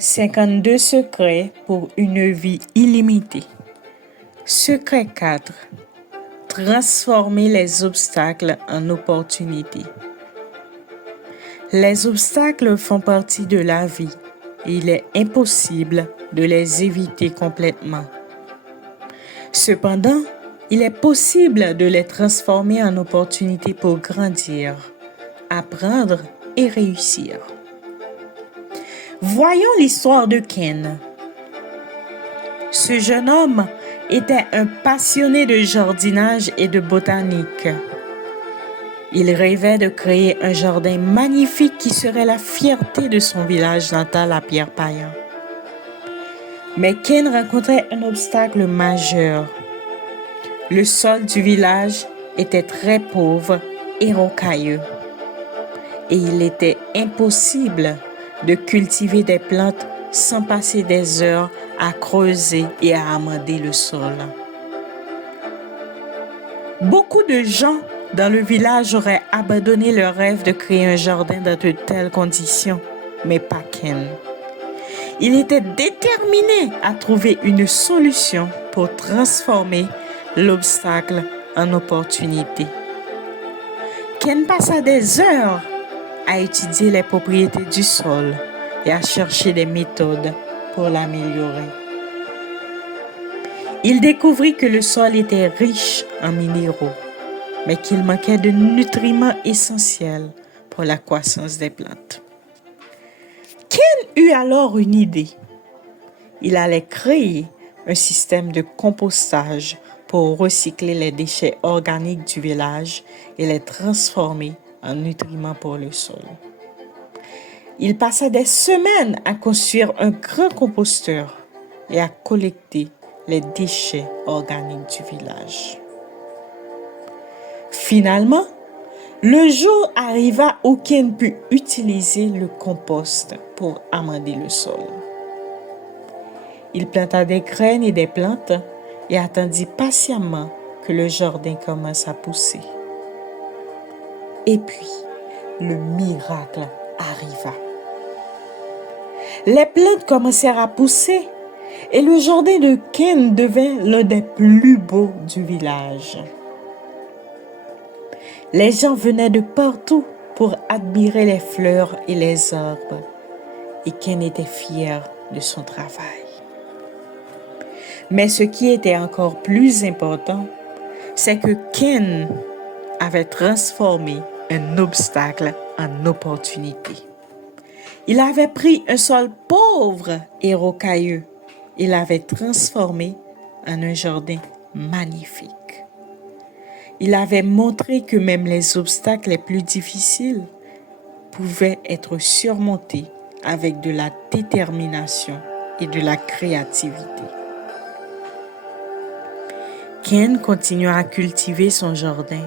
52 secrets pour une vie illimitée. Secret 4. Transformer les obstacles en opportunités. Les obstacles font partie de la vie et il est impossible de les éviter complètement. Cependant, il est possible de les transformer en opportunités pour grandir, apprendre et réussir. Voyons l'histoire de Ken. Ce jeune homme était un passionné de jardinage et de botanique. Il rêvait de créer un jardin magnifique qui serait la fierté de son village natal à Pierre-Payan. Mais Ken rencontrait un obstacle majeur. Le sol du village était très pauvre et rocailleux. Et il était impossible de cultiver des plantes sans passer des heures à creuser et à amender le sol. Beaucoup de gens dans le village auraient abandonné leur rêve de créer un jardin dans de telles conditions, mais pas Ken. Il était déterminé à trouver une solution pour transformer l'obstacle en opportunité. Ken passa des heures à étudier les propriétés du sol et à chercher des méthodes pour l'améliorer. Il découvrit que le sol était riche en minéraux, mais qu'il manquait de nutriments essentiels pour la croissance des plantes. Ken eut alors une idée. Il allait créer un système de compostage pour recycler les déchets organiques du village et les transformer en nutriments pour le sol. Il passa des semaines à construire un grand composteur et à collecter les déchets organiques du village. Finalement, le jour arriva où Ken put utiliser le compost pour amender le sol. Il planta des graines et des plantes et attendit patiemment que le jardin commence à pousser. Et puis, le miracle arriva. Les plantes commencèrent à pousser et le jardin de Ken devint l'un des plus beaux du village. Les gens venaient de partout pour admirer les fleurs et les arbres et Ken était fier de son travail. Mais ce qui était encore plus important, c'est que Ken avait transformé un obstacle en opportunité. Il avait pris un sol pauvre et rocailleux et l'avait transformé en un jardin magnifique. Il avait montré que même les obstacles les plus difficiles pouvaient être surmontés avec de la détermination et de la créativité. Ken continua à cultiver son jardin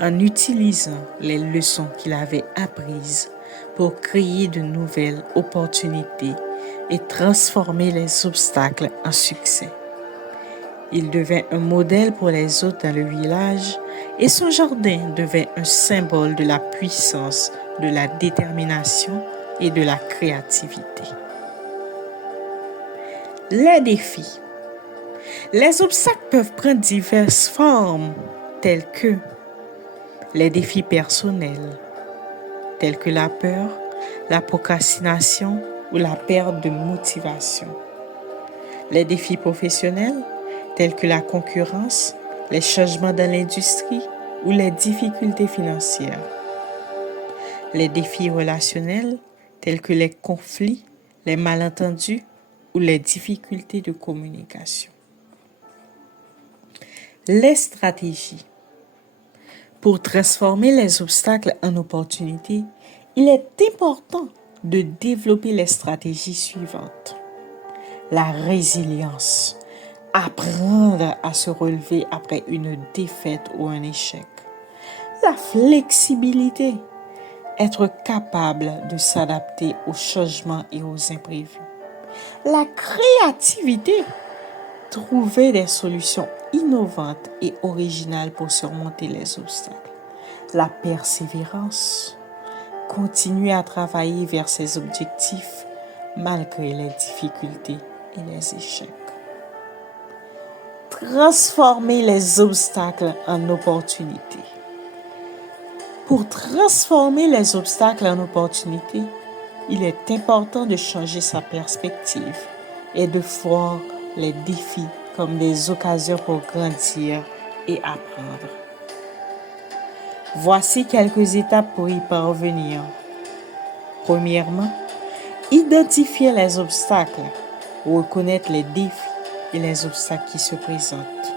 en utilisant les leçons qu'il avait apprises pour créer de nouvelles opportunités et transformer les obstacles en succès. Il devint un modèle pour les autres dans le village et son jardin devint un symbole de la puissance, de la détermination et de la créativité. Les défis. Les obstacles peuvent prendre diverses formes, telles que les défis personnels, tels que la peur, la procrastination ou la perte de motivation. Les défis professionnels, tels que la concurrence, les changements dans l'industrie ou les difficultés financières. Les défis relationnels, tels que les conflits, les malentendus ou les difficultés de communication. Les stratégies. Pour transformer les obstacles en opportunités, il est important de développer les stratégies suivantes. La résilience. Apprendre à se relever après une défaite ou un échec. La flexibilité. Être capable de s'adapter aux changements et aux imprévus. La créativité. Trouver des solutions innovantes et originales pour surmonter les obstacles. La persévérance. Continuer à travailler vers ses objectifs malgré les difficultés et les échecs. Transformer les obstacles en opportunités. Pour transformer les obstacles en opportunités, il est important de changer sa perspective et de voir les défis comme des occasions pour grandir et apprendre. Voici quelques étapes pour y parvenir. Premièrement, identifier les obstacles, reconnaître les défis et les obstacles qui se présentent.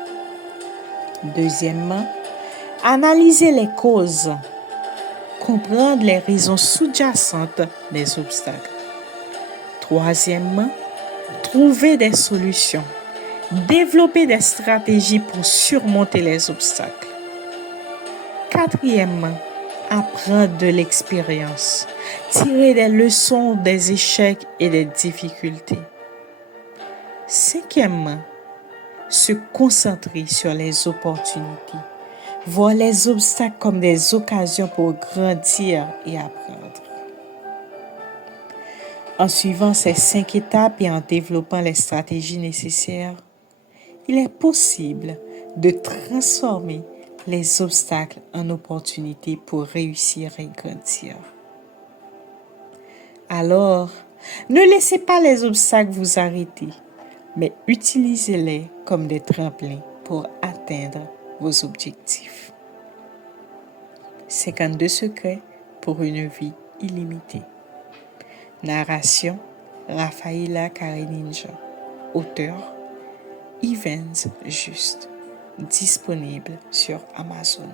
Deuxièmement, analyser les causes, comprendre les raisons sous-jacentes des obstacles. Troisièmement, trouver des solutions, développer des stratégies pour surmonter les obstacles. Quatrièmement, apprendre de l'expérience, tirer des leçons des échecs et des difficultés. Cinquièmement, se concentrer sur les opportunités, voir les obstacles comme des occasions pour grandir et apprendre. En suivant ces 5 étapes et en développant les stratégies nécessaires, il est possible de transformer les obstacles en opportunités pour réussir et grandir. Alors, ne laissez pas les obstacles vous arrêter, mais utilisez-les comme des tremplins pour atteindre vos objectifs. 52 secrets pour une vie illimitée. Narration, Rafaela Kareninja. Auteur, Evans Juste. Disponible sur Amazon.